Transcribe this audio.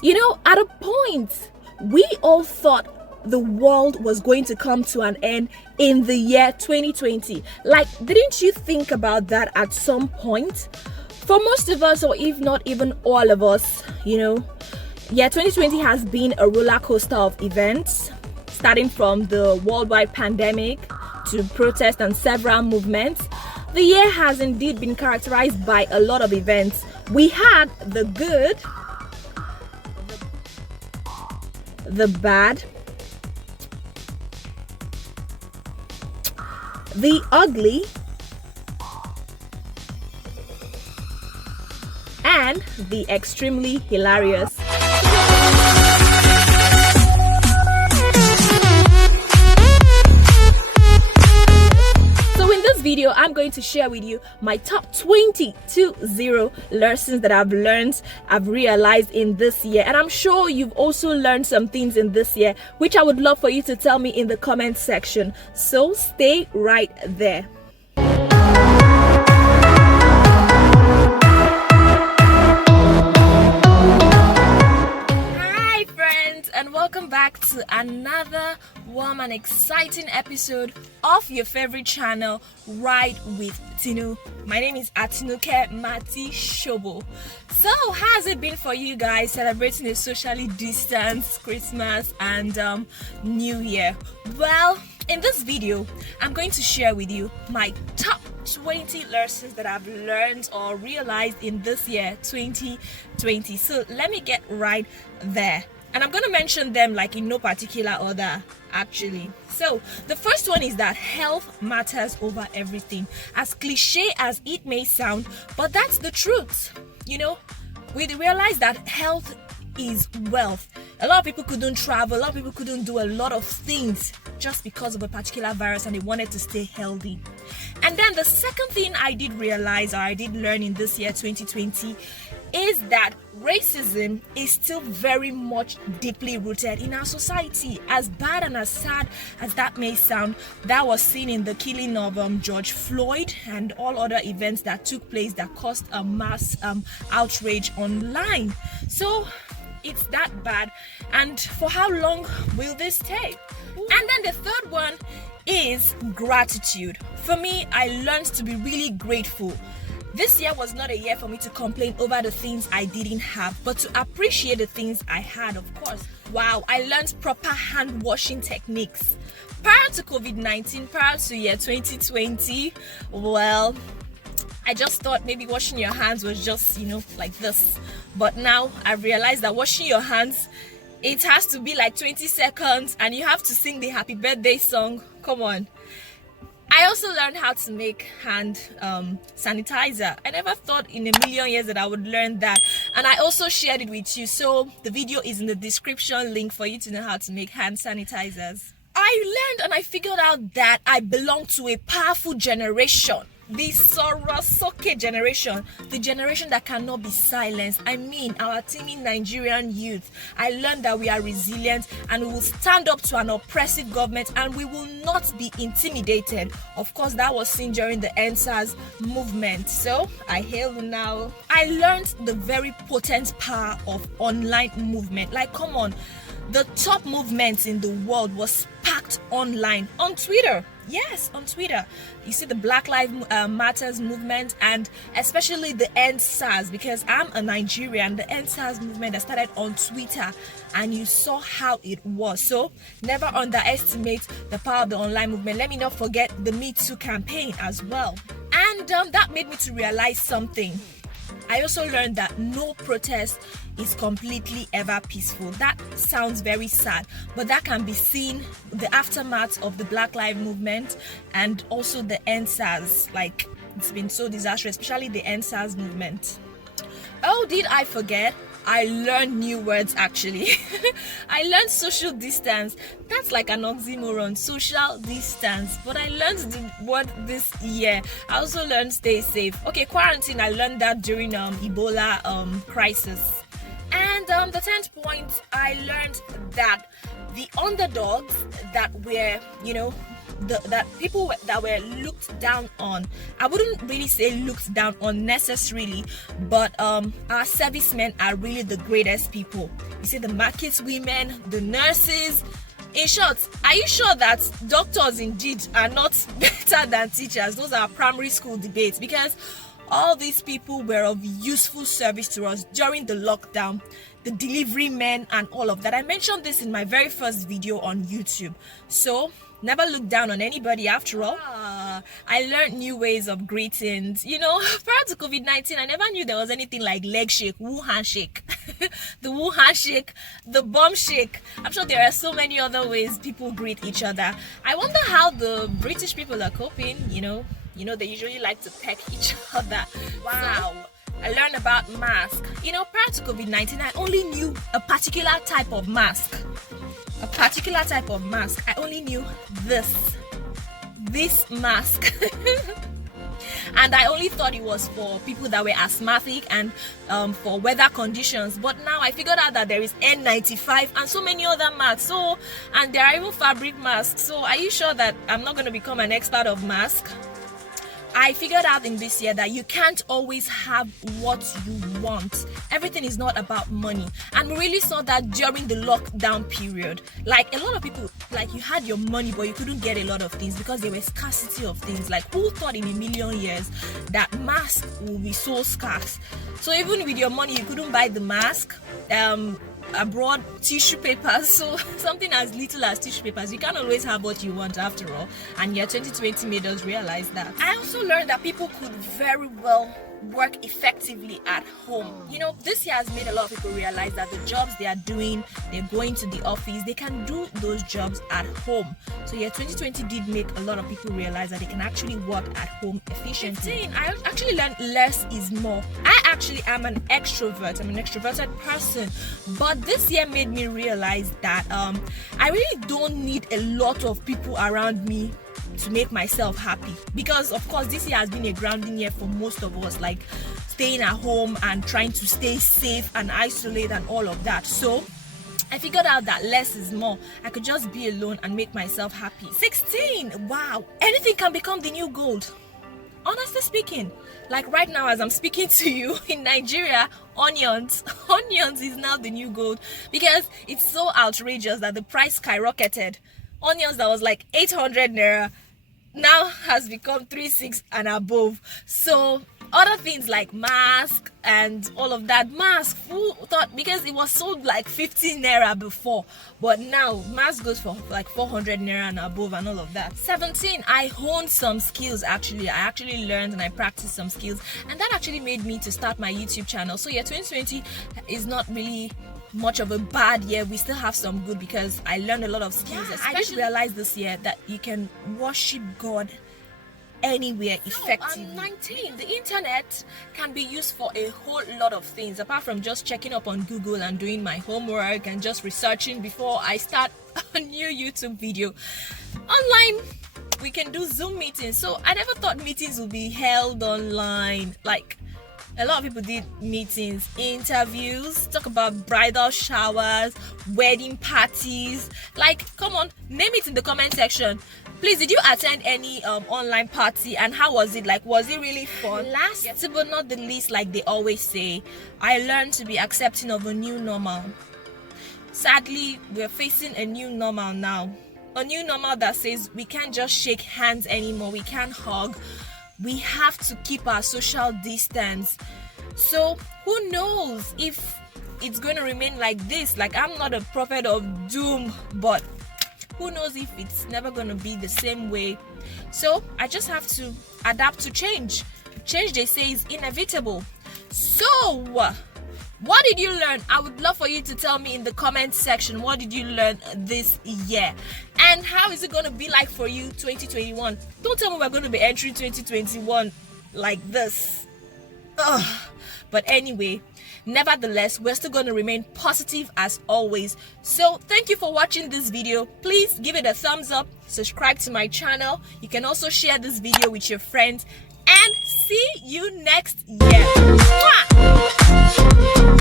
At a point, we all thought the world was going to come to an end in the year 2020. Like, didn't you think about that at some point? For most of us, or if not even all of us, 2020 has been a roller coaster of events, starting from the worldwide pandemic to protest and several movements. The year has indeed been characterized by a lot of events. We had the good, the bad, the ugly, and the extremely hilarious. So in this video, I'm going to share with you my top 20 lessons that I've realized in this year. And I'm sure you've also learned some things in this year, which I would love for you to tell me in the comment section. So stay right there. And welcome back to another warm and exciting episode of your favorite channel, Ride with Tinu. My name is Atinuke Mati Shobo. So how has it been for you guys celebrating a socially distanced Christmas and New Year? Well, in this video, I'm going to share with you my top 20 lessons that I've learned or realized in this year 2020. So let me get right there. And I'm going to mention them like in no particular order, actually. So the first one is that health matters over everything. As cliche as it may sound, but that's the truth. We realize that health is wealth. A lot of people couldn't travel, a lot of people couldn't do a lot of things just because of a particular virus, and they wanted to stay healthy. And then the second thing I did realize, or I did learn in this year 2020, is that racism is still very much deeply rooted in our society. As bad and as sad as that may sound, that was seen in the killing of George Floyd and all other events that took place that caused a mass outrage online. So it's that bad, and for how long will this stay? And then the third one is gratitude. For me, I learned to be really grateful. This year was not a year for me to complain over the things I didn't have, but to appreciate the things I had, of course. Wow, I learned proper hand washing techniques. Prior to COVID-19, prior to year 2020, well, I just thought maybe washing your hands was just, like this. But now I've realized that washing your hands, it has to be like 20 seconds and you have to sing the happy birthday song. Come on. I also learned how to make hand sanitizer. I never thought in a million years that I would learn that, and I also shared it with you. So the video is in the description link for you to know how to make hand sanitizers. I learned and I figured out that I belong to a powerful generation. The Sorosoke generation, the generation that cannot be silenced. I mean, our teeny Nigerian youth. I learned that we are resilient and we will stand up to an oppressive government and we will not be intimidated. Of course, that was seen during the NSAS movement. So I hail now. I learned the very potent power of online movement. Like, come on, the top movements in the world was sparked online on Twitter. Yes, on Twitter. You see the Black Lives Matters movement, and especially the NSAS, because I'm a Nigerian, the NSAS movement that started on Twitter, and you saw how it was. So never underestimate the power of the online movement. Let me not forget the Me Too campaign as well. And that made me to realize something. I also learned that no protest is completely ever peaceful. That sounds very sad, but that can be seen the aftermath of the Black Lives movement and also the NSAS. Like, it's been so disastrous, especially the NSAS movement. Oh, did I forget? I learned new words actually. I learned social distance. That's like an oxymoron, social distance. But I learned the word this year. I also learned stay safe. Okay, quarantine, I learned that during Ebola crisis. And the 10th point, I learned that the underdogs that were, that people that were looked down on. I wouldn't really say looked down on necessarily, but our servicemen are really the greatest people. You see, the market women, the nurses. In short, are you sure that doctors indeed are not better than teachers? Those are primary school debates, because all these people were of useful service to us during the lockdown. The delivery men and all of that. I mentioned this in my very first video on YouTube. So never look down on anybody after all. I learned new ways of greetings. You know, prior to COVID-19, I never knew there was anything like leg shake, woo handshake, the woo handshake, the bum shake. I'm sure there are so many other ways people greet each other. I wonder how the British people are coping. You know, they usually like to peck each other. Wow. So, I learned about mask. You know, prior to COVID-19, I only knew a particular type of mask. I only knew this mask. And I only thought it was for people that were asthmatic and for weather conditions. But now I figured out that there is N95 and so many other masks. So, and there are even fabric masks. So are you sure that I'm not going to become an expert of mask? I figured out in this year that you can't always have what you want. Everything is not about money. And we really saw that during the lockdown period. Like, a lot of people, like, you had your money but you couldn't get a lot of things because there was scarcity of things. Like, who thought in a million years that masks will be so scarce? So even with your money, you couldn't buy the mask. Abroad, tissue papers. So something as little as tissue papers, you can't always have what you want after all. And yeah, 2020 made us realize that. I also learned that people could very well work effectively at home. You know, this year has made a lot of people realize that the jobs they are doing, they're going to the office, they can do those jobs at home. So yeah, 2020 did make a lot of people realize that they can actually work at home efficiently. 15, I actually learned less is more. I actually am an extrovert. I'm an extroverted person, but this year made me realize that I really don't need a lot of people around me to make myself happy, because of course this year has been a grounding year for most of us, like staying at home and trying to stay safe and isolate and all of that. So I figured out that less is more. I could just be alone and make myself happy. 16, wow, anything can become the new gold. Honestly speaking, like right now as I'm speaking to you in Nigeria, onions is now the new gold, because it's so outrageous that the price skyrocketed. Onions that was like 800 naira now has become 3,600 and above. So other things like mask and all of that, mask, who thought, because it was sold like 15 naira before, but now mask goes for like 400 naira and above and all of that. 17, I honed some skills. I actually learned and I practiced some skills, and that actually made me to start my YouTube channel. So yeah, 2020 is not really much of a bad year. We still have some good, because I learned a lot of skills. I just realized this year that you can worship God anywhere effectively. 19, the internet can be used for a whole lot of things, apart from just checking up on Google and doing my homework and just researching before I start a new YouTube video. Online, we can do Zoom meetings. So I never thought meetings would be held online. Like, a lot of people did meetings, interviews, talk about bridal showers, wedding parties. Like, come on, name it in the comment section. Please, did you attend any online party, and how was it? Like, was it really fun? Last but not the least, like they always say, I learned to be accepting of a new normal. Sadly, we're facing a new normal now. A new normal that says we can't just shake hands anymore, we can't hug. We have to keep our social distance. So who knows if it's going to remain like this? Like, I'm not a prophet of doom, but who knows if it's never going to be the same way. So I just have to adapt to change. Change, they say, is inevitable. So what did you learn? I would love for you to tell me in the comment section, what did you learn this year? And how is it going to be like for you 2021? Don't tell me we're going to be entering 2021 like this. Ugh. But anyway, nevertheless, we're still going to remain positive as always. So thank you for watching this video. Please give it a thumbs up, subscribe to my channel. You can also share this video with your friends, and see you next year. Mwah!